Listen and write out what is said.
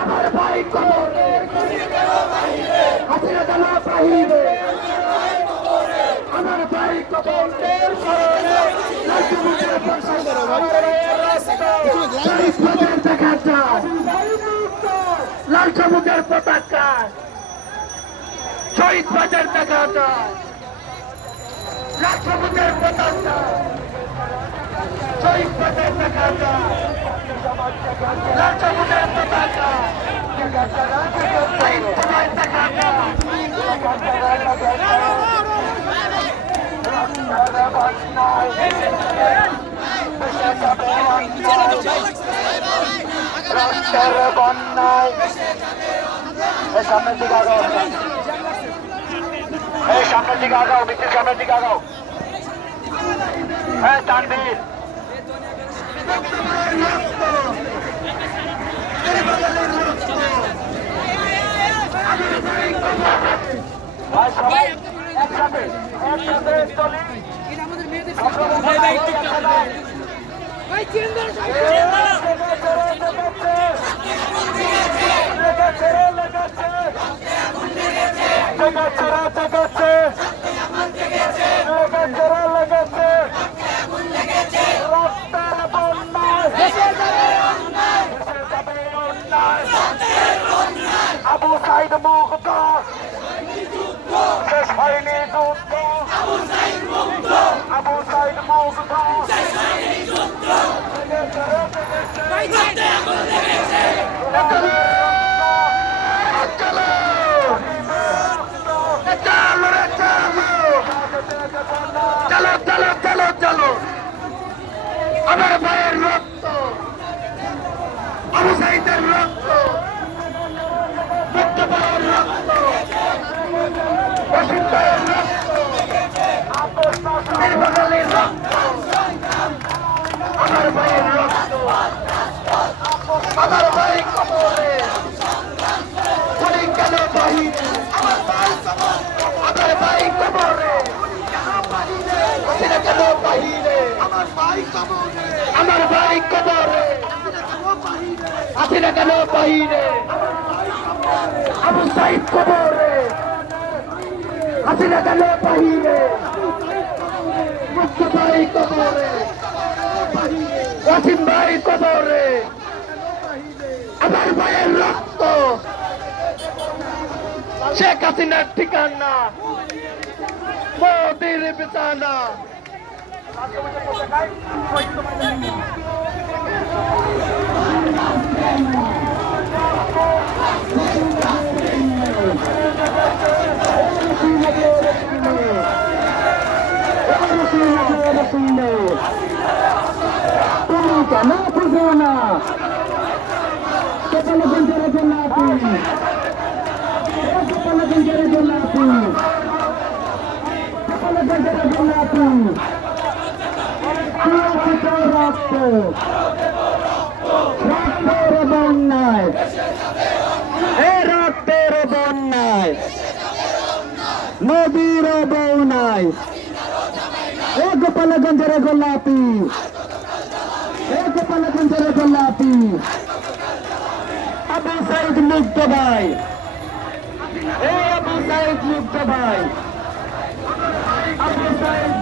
আমার ভাই কবরে হাসিনা জানা বাহিরে আমার ভাই কবরের স্মরণে লালচুমুখের প্রসাদ আমার ভাইয়ের রাস্তা শহীদ বাজার দেখা যায় লাল চমুকের পতাকা শহীদ বাজার যায় লাল চমুকের পতাকা শহীদ বাজার যায় লাল চমুকের পতাকা শহীদ বন্যায় এই সামনের দিকে এই সামনের দিকে আগাও মিছিল সামনের দিকে আগাও। হ্যাঁ তানভীর। সবাই একসাথে একসাথে চলি। ভাই ভাই একটু ভাই চেন্দার আবু সাইদ মুক্ত শেষ হয়নি যুদ্ধ আবু সাইদ মুক্ত চলো চলো চলো আমার ভাইয়ের রক্ত আবু সাইদের রক্ত মুক্ত ভাইয়ের রক্ত রশিদ ভাইয়ের রক্ত আমির ভাই কবরে উনি কেন বাহিরে আবু সাইদ কবরে হাসিনা কেন বাহিরে? মুক্ত ভাই কবরে ওয়াসিম ভাই কবরে আমার ভাইয়ের রক্ত। শেখ হাসিনার ঠিকানা। মোদির বিছানা। তুমি কেন খুঁজো না কেবল গঞ্জের জন্য আপনি কেবল গঞ্জের জন্য আপনি কেবল গঞ্জের জন্য আপনি রক্ত রক্তের বন্যায় এ রক্তের বন্যায় নদীর বন্যায় এ গোপালগঞ্জের গোলাপি এ গোপালগঞ্জের গোলাপি আবু সাইদ মুক্ত ভাই। এ আবু সাইদ মুক্ত ভাই। আবু সাইদ